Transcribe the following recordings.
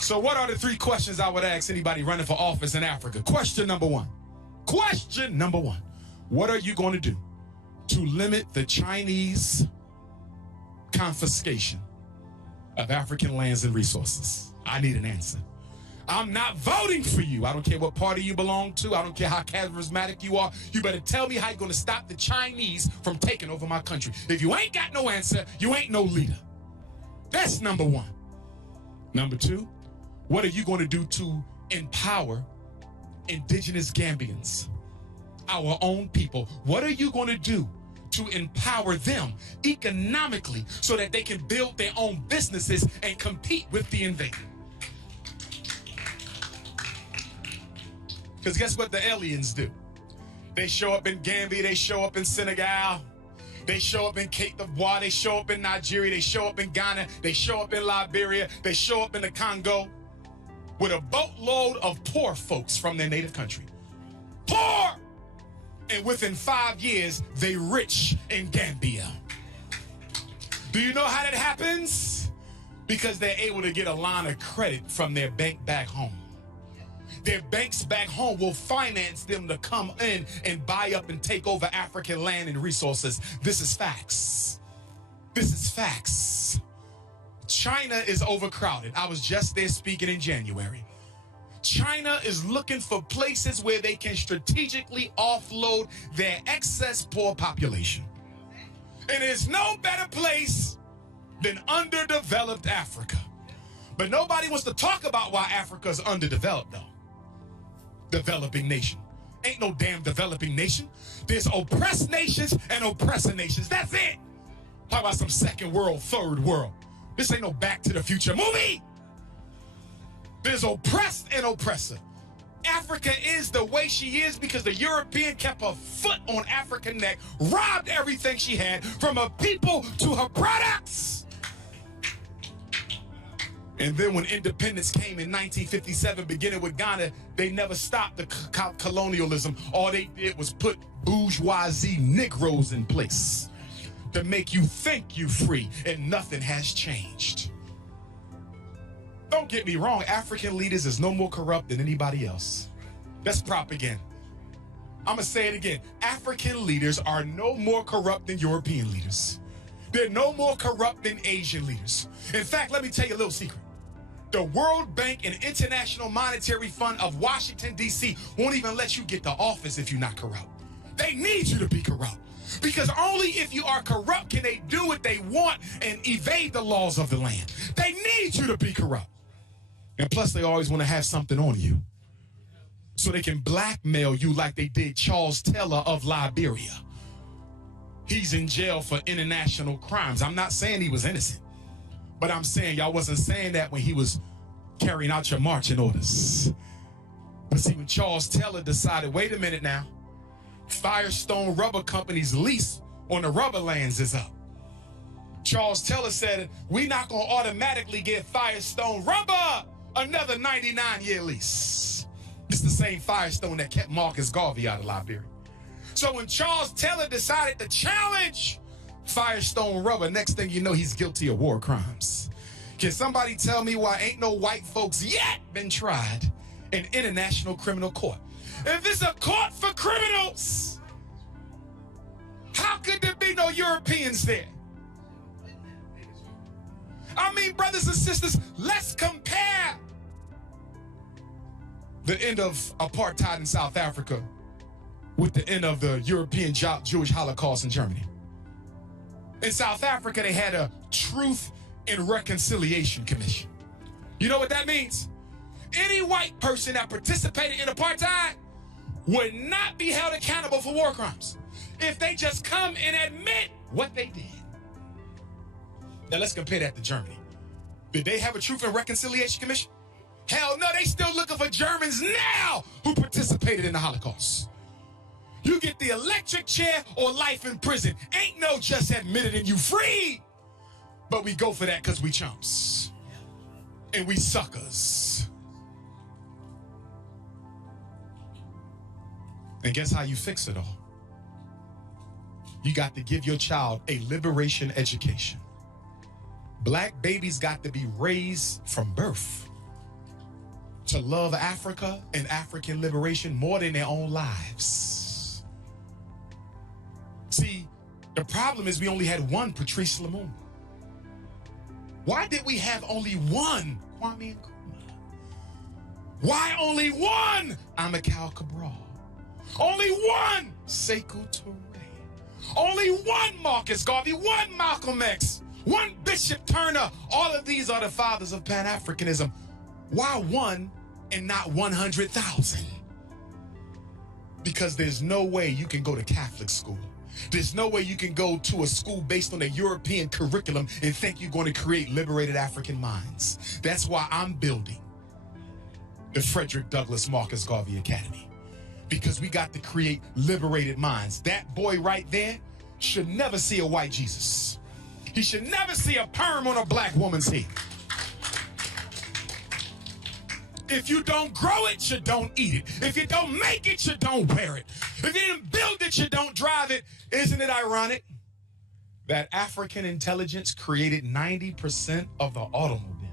So what are the 3 questions I would ask anybody running for office in Africa? Question number 1. Question number 1. What are you going to do to limit the Chinese confiscation of African lands and resources? I need an answer. I'm not voting for you. I don't care what party you belong to. I don't care how charismatic you are. You better tell me how you're going to stop the Chinese from taking over my country. If you ain't got no answer, you ain't no leader. That's number 1. Number 2, what are you going to do to empower indigenous Gambians, our own people? What are you going to do to empower them economically so that they can build their own businesses and compete with the invader? Because guess what the aliens do? They show up in Gambia, they show up in Senegal, they show up in Cape d'Ivoire, they show up in Nigeria, they show up in Ghana, they show up in Liberia, they show up in the Congo with a boatload of poor folks from their native country. Poor! And within 5 years, they rich in Gambia. Do you know how that happens? Because they're able to get a line of credit from their bank back home. Their banks back home will finance them to come in and buy up and take over African land and resources. This is facts. This is facts. China is overcrowded. I was just there speaking in January. China is looking for places where they can strategically offload their excess poor population. And there's no better place than underdeveloped Africa. But nobody wants to talk about why Africa is underdeveloped, though. Developing nation. Ain't no damn developing nation. There's oppressed nations and oppressor nations. That's it. How about some second world, third world? This ain't no Back to the Future movie. There's oppressed and oppressor. Africa is the way she is because the European kept her foot on Africa's neck, robbed everything she had, from her people to her products. And then when independence came in 1957, beginning with Ghana, they never stopped the colonialism. All they did was put bourgeoisie Negroes in place to make you think you free, and nothing has changed. Don't get me wrong, African leaders is no more corrupt than anybody else. That's propaganda. I'm gonna say it again. African leaders are no more corrupt than European leaders. They're no more corrupt than Asian leaders. In fact, let me tell you a little secret. The World Bank and International Monetary Fund of Washington, D.C. won't even let you get to office if you're not corrupt. They need you to be corrupt. Because only if you are corrupt can they do what they want and evade the laws of the land. They need you to be corrupt. And plus, they always want to have something on you so they can blackmail you like they did Charles Taylor of Liberia. He's in jail for international crimes. I'm not saying he was innocent, but I'm saying y'all wasn't saying that when he was carrying out your marching orders. But see, when Charles Taylor decided, wait a minute now, Firestone Rubber Company's lease on the rubber lands is up. Charles Taylor said, we're not going to automatically give Firestone Rubber another 99-year lease. It's the same Firestone that kept Marcus Garvey out of Liberia. So when Charles Taylor decided to challenge Firestone Rubber, next thing you know, he's guilty of war crimes. Can somebody tell me why ain't no white folks yet been tried in international criminal court? If it's a court for criminals, how could there be no Europeans there? I mean, brothers and sisters, let's compare the end of apartheid in South Africa with the end of the European Jewish Holocaust in Germany. In South Africa, they had a Truth and Reconciliation Commission. You know what that means? Any white person that participated in apartheid would not be held accountable for war crimes if they just come and admit what they did. Now let's compare that to Germany. Did they have a Truth and Reconciliation Commission? Hell no, they still looking for Germans now who participated in the Holocaust. You get the electric chair or life in prison. Ain't no just admitted and you free. But we go for that because we chumps. And we suckers. And guess how you fix it all? You got to give your child a liberation education. Black babies got to be raised from birth to love Africa and African liberation more than their own lives. See, the problem is we only had one Patrice Lumumba. Why did we have only one Kwame Nkrumah? Why only one Amilcar Cabral? Only one Sekou Touré? Only one Marcus Garvey, one Malcolm X, one Bishop Turner. All of these are the fathers of Pan-Africanism. Why one and not 100,000? Because there's no way you can go to Catholic school. There's no way you can go to a school based on a European curriculum and think you're going to create liberated African minds. That's why I'm building the Frederick Douglass Marcus Garvey Academy. Because we got to create liberated minds. That boy right there should never see a white Jesus. He should never see a perm on a black woman's head. If you don't grow it, you don't eat it. If you don't make it, you don't wear it. If you didn't build it, you don't drive it. Isn't it ironic that African intelligence created 90% of the automobile?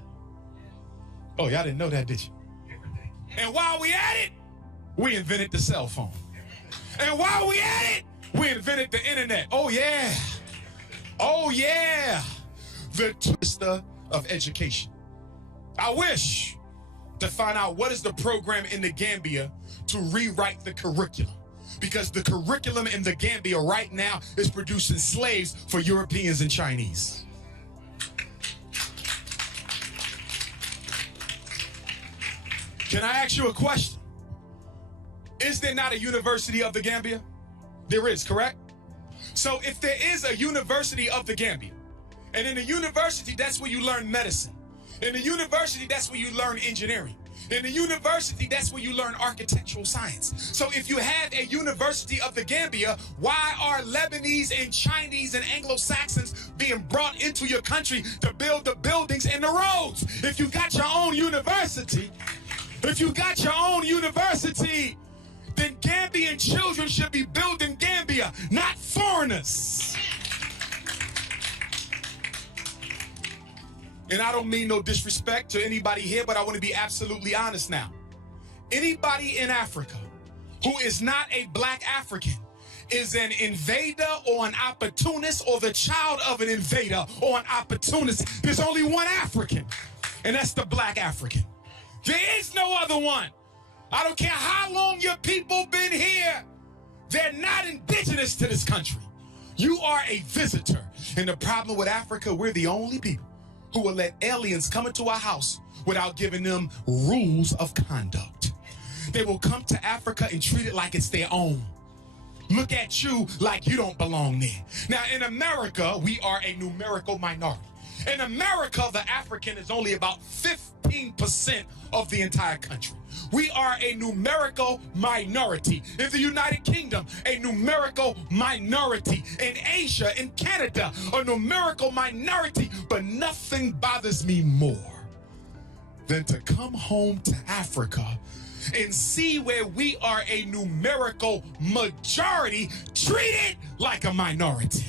Oh, y'all didn't know that, did you? And while we at it, we invented the cell phone. And while we at it, we invented the internet. Oh, yeah. Oh, yeah. The twister of education. I wish to find out what is the program in the Gambia to rewrite the curriculum. Because the curriculum in the Gambia right now is producing slaves for Europeans and Chinese. Can I ask you a question? Is there not a University of the Gambia? There is, correct? So if there is a University of the Gambia, and in the university, that's where you learn medicine. In the university, that's where you learn engineering. In the university, that's where you learn architectural science. So if you have a University of the Gambia, why are Lebanese and Chinese and Anglo-Saxons being brought into your country to build the buildings and the roads? If you got your own university, then Gambian children should be building Gambia, not foreigners. And I don't mean no disrespect to anybody here, but I want to be absolutely honest now. Anybody in Africa who is not a black African is an invader or an opportunist or the child of an invader or an opportunist. There's only one African, and that's the black African. There is no other one. I don't care how long your people been here. They're not indigenous to this country. You are a visitor. And the problem with Africa, we're the only people who will let aliens come into our house without giving them rules of conduct. They will come to Africa and treat it like it's their own. Look at you like you don't belong there. Now, in America, we are a numerical minority. In America, the African is only about 15% of the entire country. We are a numerical minority. In the United Kingdom, a numerical minority. In Asia, in Canada, a numerical minority. But nothing bothers me more than to come home to Africa and see where we are a numerical majority treated like a minority.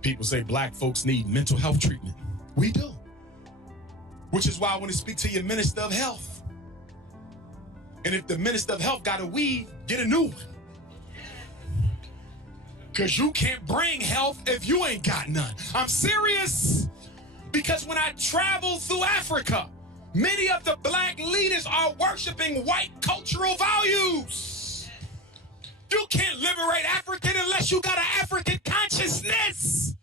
People say black folks need mental health treatment. We do. Which is why I want to speak to your Minister of Health. And if the Minister of Health got a weed, get a new one. Because you can't bring health if you ain't got none. I'm serious. Because when I travel through Africa, many of the black leaders are worshiping white cultural values. You can't liberate African unless you got an African consciousness.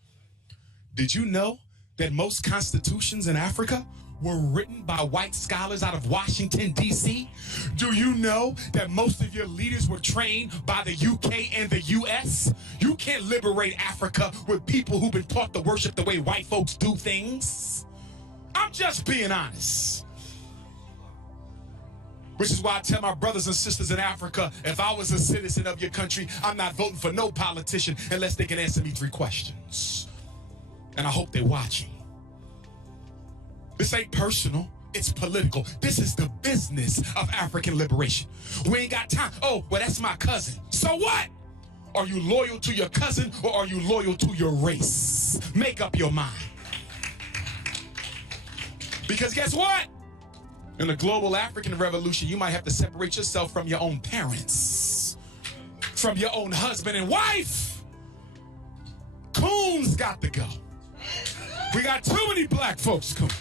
Did you know that most constitutions in Africa were written by white scholars out of Washington, D.C.? Do you know that most of your leaders were trained by the UK and the US? You can't liberate Africa with people who've been taught to worship the way white folks do things. I'm just being honest. Which is why I tell my brothers and sisters in Africa, if I was a citizen of your country, I'm not voting for no politician unless they can answer me 3 questions. And I hope they're watching. This ain't personal, it's political. This is the business of African liberation. We ain't got time. Oh, well, that's my cousin. So what? Are you loyal to your cousin or are you loyal to your race? choice. Make up your mind. Because guess what? In the global African revolution, you might have to separate yourself from your own parents, from your own husband and wife. Coons got to go. We got too many black folks, coons.